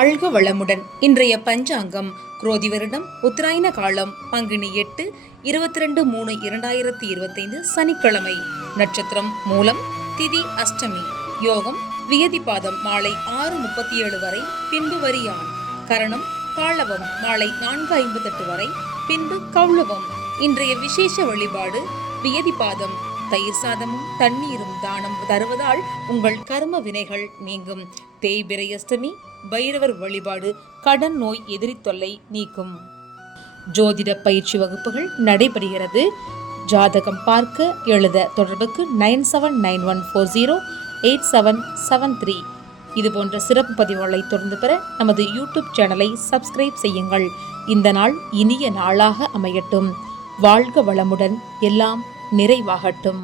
அழ்க வளமுடன். இன்றைய பஞ்சாங்கம் குரோதி வருடம் உத்தராயண காலம் பங்குனி 8 22/3/2025 சனிக்கிழமை. நட்சத்திரம் மூலம், திதி அஷ்டமி, யோகம் வியதிபாதம் மாலை 6:37 வரை, பின்பு வரியான், கரணம் காளவம் மாலை 4:58 வரை, பின்பு கௌளவம். இன்றைய விசேஷ வழிபாடு வியதிபாதம். தயிர் சாதமும் தண்ணீரும் தானம் தருவதால் உங்கள் கர்ம வினைகள் நீங்கும். தேய்பிறை அஷ்டமி பைரவர் வழிபாடு கடன் நோய் எதிரி தொல்லை நீக்கும். ஜோதிட பயிற்சி வகுப்புகள் நடைபெறுகிறது. ஜாதகம் பார்க்க எழுத தொடர்புக்கு 9791408773. இதுபோன்ற சிறப்பு பதிவுகளை தொடர்ந்து பெற நமது யூடியூப் சேனலை சப்ஸ்கிரைப் செய்யுங்கள். இந்த நாள் இனிய நாளாக அமையட்டும். வாழ்க வளமுடன். எல்லாம் நிறைவாகட்டும்.